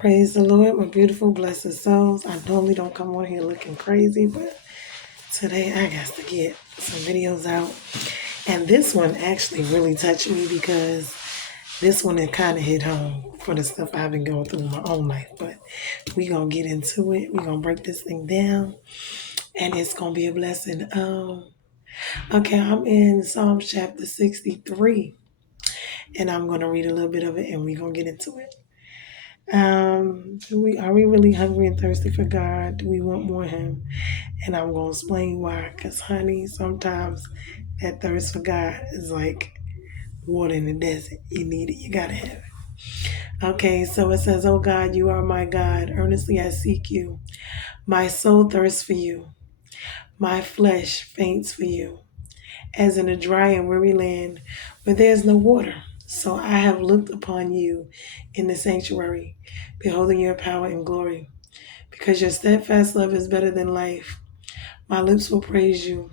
Praise the Lord, my beautiful, blessed souls. I normally don't come on here looking crazy, but today I got to get some videos out. And this one actually really touched me because this one it kind of hit home for the stuff I've been going through in my own life. But we going to get into it. we going to break this thing down, and it's going to be a blessing. Okay, I'm in Psalms chapter 63, and I'm going to read a little bit of it, and we're going to get into it. Are we really hungry and thirsty for God? Do we want more of Him? And I'm gonna explain why. Cause honey, sometimes that thirst for God is like water in the desert. You need it. You gotta have it. Okay, so it says, "Oh God, you are my God. Earnestly I seek you. My soul thirsts for you. My flesh faints for you, as in a dry and weary land where there is no water. So I have looked upon you in the sanctuary, beholding your power and glory. Because your steadfast love is better than life, my lips will praise you.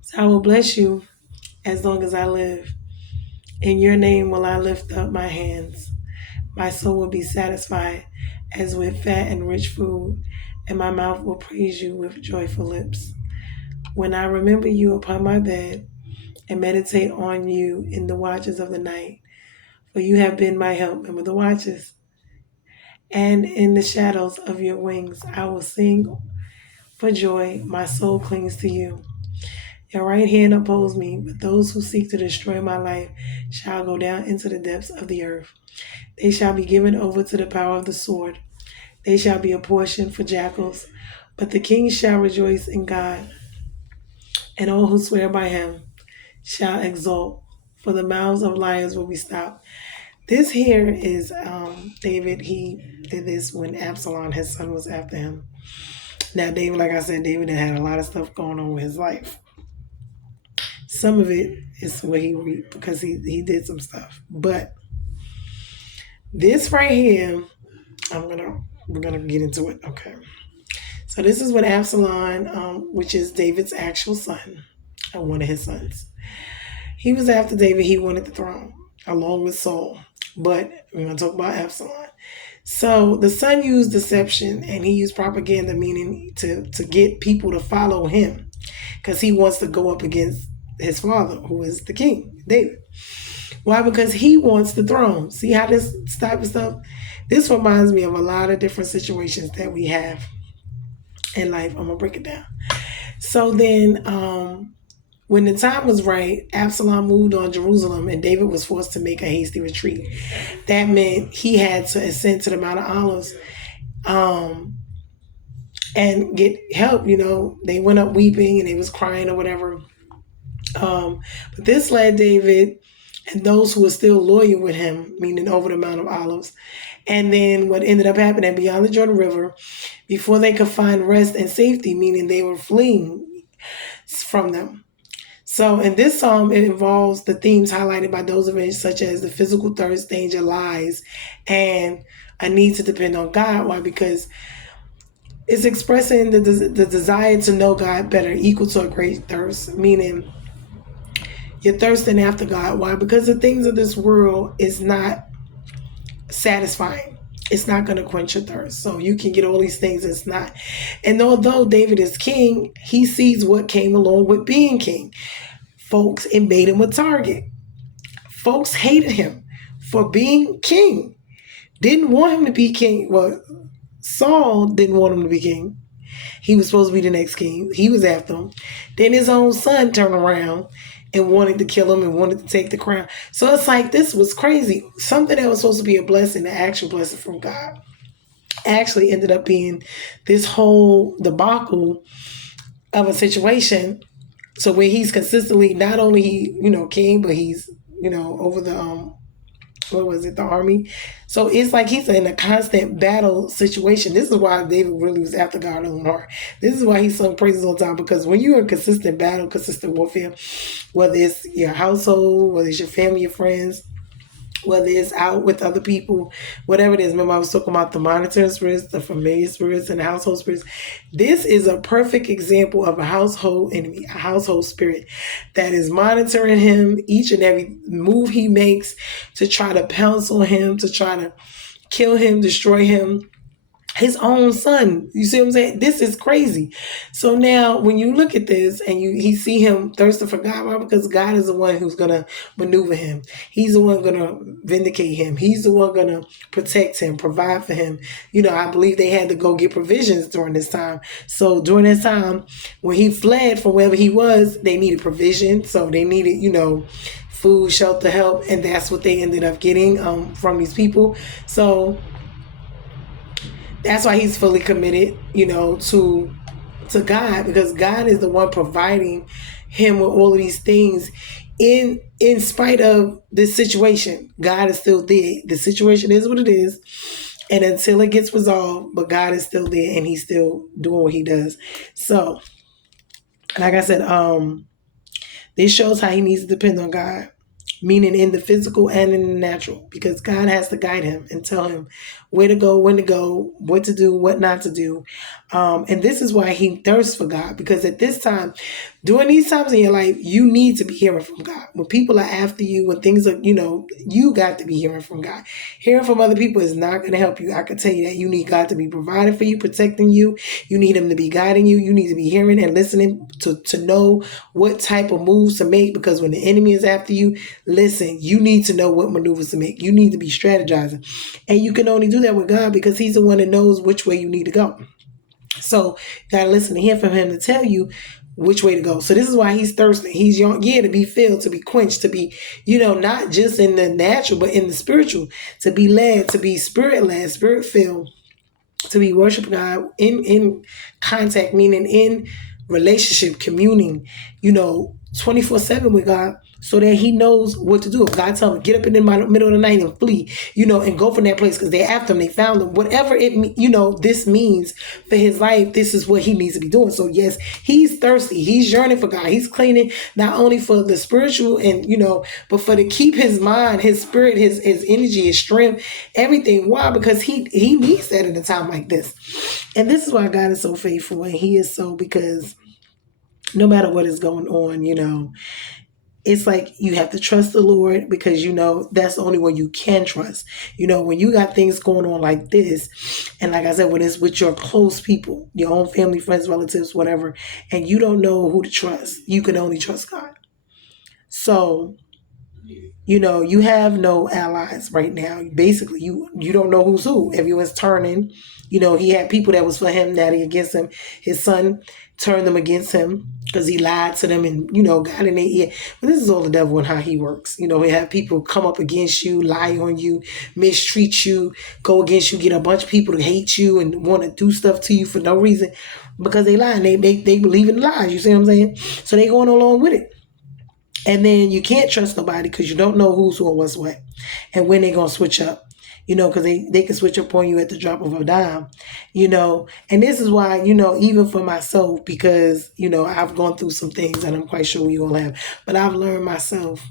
So I will bless you as long as I live. In your name will I lift up my hands. My soul will be satisfied as with fat and rich food, and my mouth will praise you with joyful lips. When I remember you upon my bed and meditate on you in the watches of the night, for you have been my help. And with the watches and in the shadows of your wings, I will sing for joy. My soul clings to you. Your right hand upholds me, but those who seek to destroy my life shall go down into the depths of the earth. They shall be given over to the power of the sword. They shall be a portion for jackals, but the king shall rejoice in God, and all who swear by him shall exult, for the mouths of liars will be stopped. This here is David. He did this when Absalom, his son, was after him. Now, David, like I said, David had a lot of stuff going on with his life. Some of it is what he read because he did some stuff. But this right here, we're gonna get into it. Okay. So this is what Absalom, which is David's actual son, or one of his sons. He was after David. He wanted the throne along with Saul. But we're gonna talk about Absalom. So the son used deception and he used propaganda, meaning to get people to follow him because he wants to go up against his father, who is the king, David. Why? Because he wants the throne. See how this type of stuff? This reminds me of a lot of different situations that we have in life. I'm going to break it down. So then when the time was right, Absalom moved on Jerusalem and David was forced to make a hasty retreat. That meant he had to ascend to the Mount of Olives and get help. You know, they went up weeping and they was crying or whatever. But this led David and those who were still loyal with him, meaning over the Mount of Olives. And then what ended up happening beyond the Jordan River, before they could find rest and safety, meaning they were fleeing from them. So in this psalm, it involves the themes highlighted by those events, such as the physical thirst, danger, lies, and a need to depend on God. Why? Because it's expressing the desire to know God better, equal to a great thirst, meaning you're thirsting after God. Why? Because the things of this world is not satisfying. It's not going to quench your thirst. So you can get all these things. It's not. And although David is king, he sees what came along with being king. Folks, it made him a target. Folks hated him for being king. Didn't want him to be king. Well, Saul didn't want him to be king. He was supposed to be the next king. He was after him. Then his own son turned around and wanted to kill him and wanted to take the crown. So it's like, this was crazy. Something that was supposed to be a blessing, the actual blessing from God, actually ended up being this whole debacle of a situation. So where he's consistently, not only king, but he's, over the the army. So it's like he's in a constant battle situation. This is why David really was after God on heart. This is why he sung praises all the time, because when you're in consistent battle, consistent warfare, whether it's your household, whether it's your family, your friends, whether it's out with other people, whatever it is. Remember, I was talking about the monitoring spirits, the familiar spirits, and the household spirits. This is a perfect example of a household enemy, a household spirit that is monitoring him each and every move he makes to try to pounce on him, to try to kill him, destroy him, his own son. You see what I'm saying? This is crazy. So now when you look at this and he see him thirsting for God, why? Because God is the one who's gonna maneuver him. He's the one gonna vindicate him. He's the one gonna protect him, provide for him. I believe they had to go get provisions during this time. So during this time, when he fled from wherever he was, they needed provision. So they needed, food, shelter, help, and that's what they ended up getting from these people. So that's why he's fully committed, to God, because God is the one providing him with all of these things. In spite of this situation, God is still there. The situation is what it is, and until it gets resolved, but God is still there, and he's still doing what he does. So, like I said, this shows how he needs to depend on God, meaning in the physical and in the natural, because God has to guide him and tell him where to go, when to go, what to do, what not to do. And this is why he thirsts for God, because at this time, during these times in your life, you need to be hearing from God. When people are after you, when things are, you got to be hearing from God. Hearing from other people is not going to help you. I can tell you that you need God to be providing for you, protecting you. You need him to be guiding you. You need to be hearing and listening to know what type of moves to make, because when the enemy is after you, listen, you need to know what maneuvers to make. You need to be strategizing. And you can only do that with God, because he's the one that knows which way you need to go. So you got to listen to hear from him to tell you which way to go. So this is why he's thirsty. He's to be filled, to be quenched, to be, not just in the natural, but in the spiritual, to be led, to be spirit-led, spirit-filled, to be worshiping God in contact, meaning in relationship, communing, 24/7 with God, so that he knows what to do. If God tells him, get up in the middle of the night and flee, and go from that place because they're after him, they found him, whatever this means for his life, this is what he needs to be doing. So yes, he's thirsty. He's yearning for God. He's cleaning not only for the spiritual and, but for to keep his mind, his spirit, his energy, his strength, everything. Why? Because he needs that in a time like this. And this is why God is so faithful, and he is so, because no matter what is going on, it's like you have to trust the Lord, because that's the only one you can trust. When you got things going on like this, and like I said, when it's with your close people, your own family, friends, relatives, whatever, and you don't know who to trust, you can only trust God. So, you have no allies right now. Basically, you don't know who's who. Everyone's turning. He had people that was for him, that he against him. His son turned them against him because he lied to them and, got in their ear. But this is all the devil and how he works. He have people come up against you, lie on you, mistreat you, go against you, get a bunch of people to hate you and want to do stuff to you for no reason, because they lie and they believe in lies. You see what I'm saying? So they going along with it. And then you can't trust nobody because you don't know who's who and what's what, and when they're going to switch up, because they can switch up on you at the drop of a dime, And this is why, even for myself, because, I've gone through some things, and I'm quite sure we all have, but I've learned myself.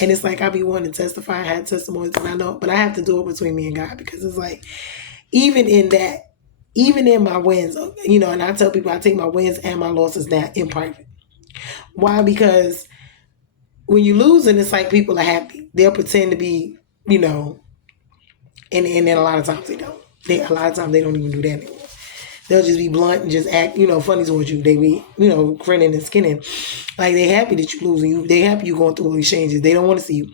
And it's like I be wanting to testify. I had testimonies, and I know, but I have to do it between me and God, because it's like, even in that, even in my wins, and I tell people I take my wins and my losses now in private. Why? Because when you lose, and it's like people are happy, they'll pretend to be, and then a lot of times they don't. A lot of times they don't even do that anymore. They'll just be blunt and just act, funny towards you. They be, grinning and skinning, like they happy that you losing. They happy you going through all these changes. They don't want to see you.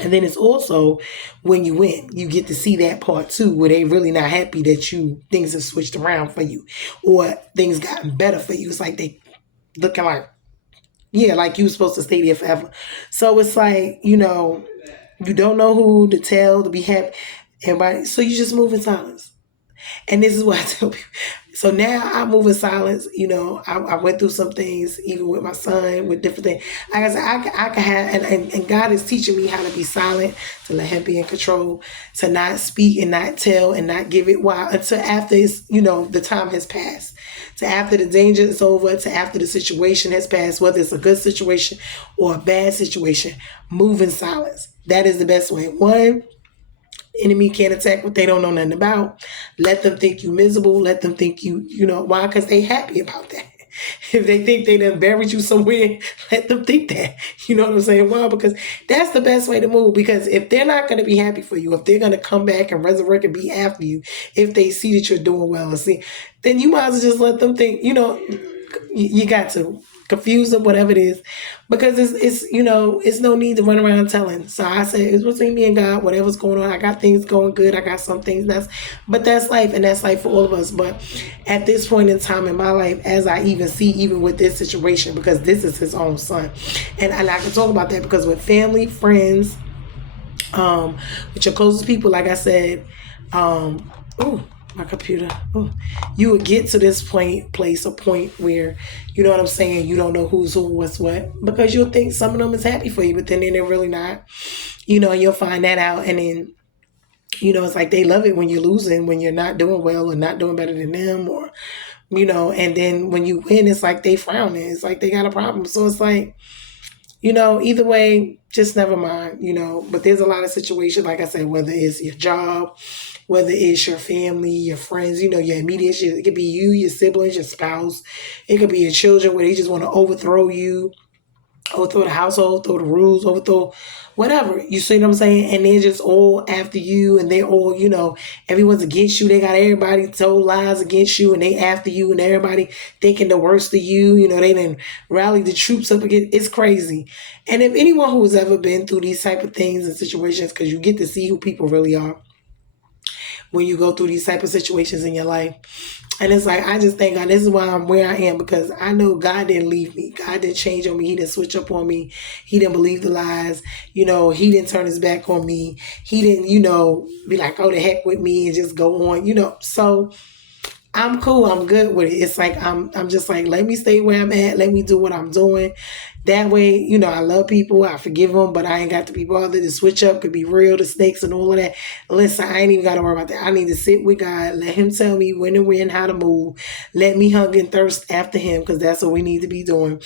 And then it's also when you win, you get to see that part too, where they really not happy that things have switched around for you, or things gotten better for you. It's like they looking like, yeah, like you were supposed to stay there forever. So it's like, you don't know who to tell to be happy. Everybody, so you just move in silence. And this is what I tell people. So now I move in silence. I went through some things, even with my son, with different things. Like I said, I can have, and God is teaching me how to be silent, to let him be in control, to not speak and not tell and not give it while until after it's, the time has passed, to after the danger is over, to after the situation has passed, whether it's a good situation or a bad situation, move in silence. That is the best way. One, enemy can't attack what they don't know nothing about. Let them think you miserable. Let them think you, why? Because they happy about that. If they think they done buried you somewhere, let them think that. You know what I'm saying? Well, because that's the best way to move. Because if they're not going to be happy for you, if they're going to come back and resurrect and be after you, if they see that you're doing well and see, then you might as well just let them think, you got to confuse them, whatever it is, because it's no need to run around telling. So I said it's between me and God. Whatever's going on, I got things going good. I got some things but that's life, and that's life for all of us. But at this point in time in my life, as I even see, even with this situation, because this is his own son, and I can talk about that because with family, friends, with your closest people, like I said, my computer. Oh, you would get to this point where, you know what I'm saying, you don't know who's who, what's what, because you'll think some of them is happy for you, but then they're really not. You'll find that out, and then, it's like they love it when you're losing, when you're not doing well or not doing better than them, or, and then when you win, it's like they frowning. It's like they got a problem. So it's like, either way, just never mind, but there's a lot of situations, like I said, whether it's your job, whether it's your family, your friends, your immediate shit. It could be you, your siblings, your spouse. It could be your children where they just want to overthrow you, overthrow the household, throw the rules, overthrow whatever. You see what I'm saying? And they're just all after you, and they're all, everyone's against you. They got everybody told lies against you, and they after you, and everybody thinking the worst of you. They didn't rally the troops up again. It's crazy. And if anyone who's ever been through these type of things and situations, because you get to see who people really are when you go through these type of situations in your life. And it's like, I just thank God, this is why I'm where I am, because I know God didn't leave me. God didn't change on me. He didn't switch up on me. He didn't believe the lies. He didn't turn his back on me. He didn't, be like, oh, the heck with me and just go on, So I'm cool. I'm good with it. It's like, I'm just like, let me stay where I'm at. Let me do what I'm doing. That way, I love people. I forgive them, but I ain't got to be bothered. The switch up could be real, the snakes and all of that. Listen, I ain't even got to worry about that. I need to sit with God. Let him tell me when and where and how to move. Let me hunger and thirst after him, because that's what we need to be doing.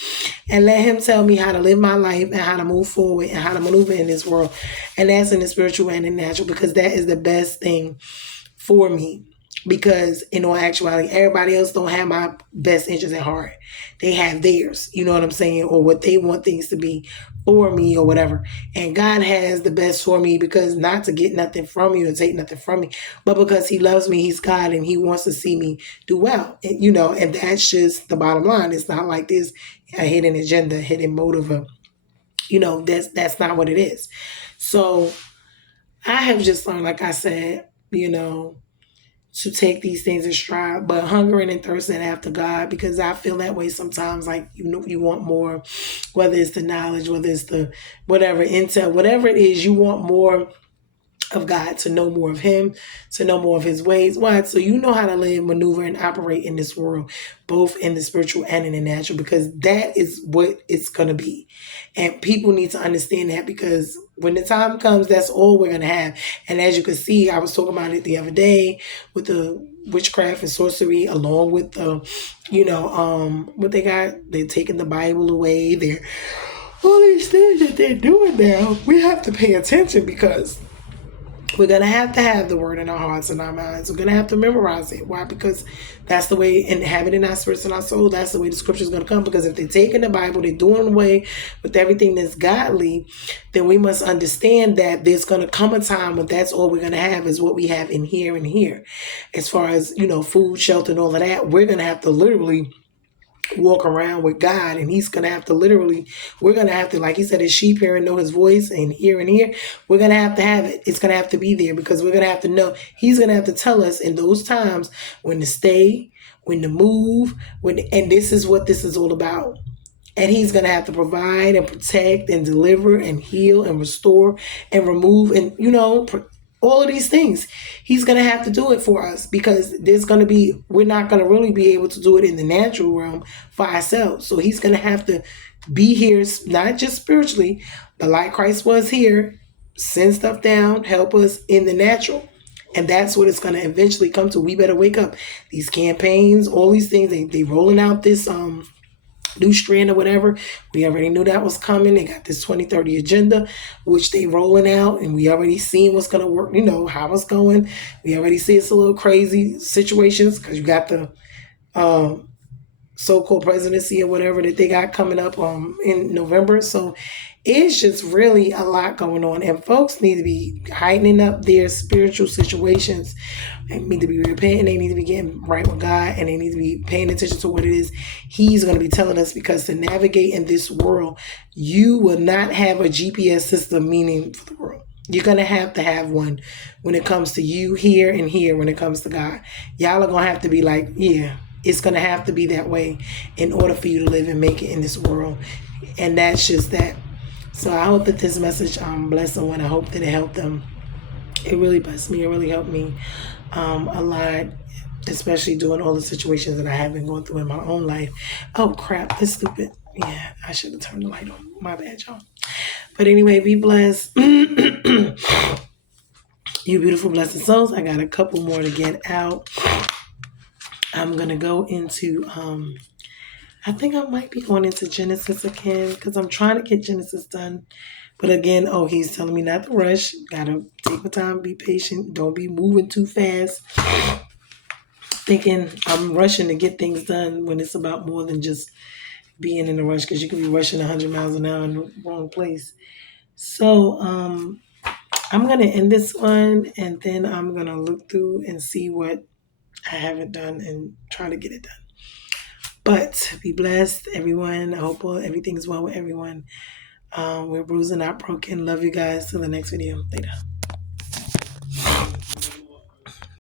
And let him tell me how to live my life and how to move forward and how to maneuver in this world. And that's in the spiritual and the natural, because that is the best thing for me. Because in all actuality, everybody else don't have my best interest at heart. They have theirs, you know what I'm saying, or what they want things to be for me or whatever. And God has the best for me, because not to get nothing from me or take nothing from me, but because he loves me, he's God, and he wants to see me do well. And, and that's just the bottom line. It's not like there's a hidden agenda, hidden motive, that's not what it is. So I have just learned, like I said, to take these things in stride, but hungering and thirsting after God, because I feel that way sometimes, like, you want more, whether it's the knowledge, whether it's the whatever intel, whatever it is, you want more of God, to know more of him, to know more of his ways. Why? So you know how to live, maneuver, and operate in this world, both in the spiritual and in the natural, because that is what it's going to be. And people need to understand that, because when the time comes, that's all we're going to have. And as you can see, I was talking about it the other day with the witchcraft and sorcery, along with the, what they got, they're taking the Bible away. They're all these things that they're doing now. We have to pay attention, because we're going to have the word in our hearts and our minds. We're going to have to memorize it. Why? Because that's the way, and have it in our spirits and our soul. That's the way the scripture is going to come. Because if they're taking the Bible, they're doing away with everything that's godly, then we must understand that there's going to come a time when that's all we're going to have is what we have in here and here. As far as, food, shelter, and all of that, we're going to have to literally walk around with God, and he's going to have to we're going to have to, like he said, his sheep hear and know his voice, and here, we're going to have it. It's going to have to be there, because we're going to have to know. He's going to have to tell us in those times when to stay, when to move, and this is what this is all about. And he's going to have to provide and protect and deliver and heal and restore and remove and, all of these things. He's going to have to do it for us, because we're not going to really be able to do it in the natural realm for ourselves. So he's going to have to be here, not just spiritually, but like Christ was here, send stuff down, help us in the natural. And that's what it's going to eventually come to. We better wake up. These campaigns, all these things, they rolling out this, new strand or whatever. We already knew that was coming. They got this 2030 agenda, which they rolling out, and we already seen what's going to work, how it's going. We already see it's a little crazy situations, because you got the so-called presidency or whatever that they got coming up in November. So it's just really a lot going on, and folks need to be heightening up their spiritual situations. They need to be repenting. They need to be getting right with God, and they need to be paying attention to what it is He's going to be telling us. Because to navigate in this world, you will not have a GPS system, meaning for the world. You're going to have one when it comes to you here and here when it comes to God. Y'all are going to have to be like, yeah, it's going to have to be that way in order for you to live and make it in this world. And that's just that. So I hope that this message blessed someone. I hope that it helped them. It really blessed me. It really helped me a lot, especially during all the situations that I have been going through in my own life. Oh, crap. This stupid. Yeah, I should have turned the light on. My bad, y'all. But anyway, be blessed. You beautiful, blessed souls. I got a couple more to get out. I'm going to go into, I think I might be going into Genesis again because I'm trying to get Genesis done. But again, he's telling me not to rush. Gotta take my time, be patient. Don't be moving too fast. Thinking I'm rushing to get things done when it's about more than just being in a rush, because you can be rushing 100 miles an hour in the wrong place. So I'm going to end this one, and then I'm going to look through and see what I haven't done and try to get it done. But be blessed, everyone. I hope everything's well with everyone. We're bruising, not broken. Love you guys. Till the next video. Later.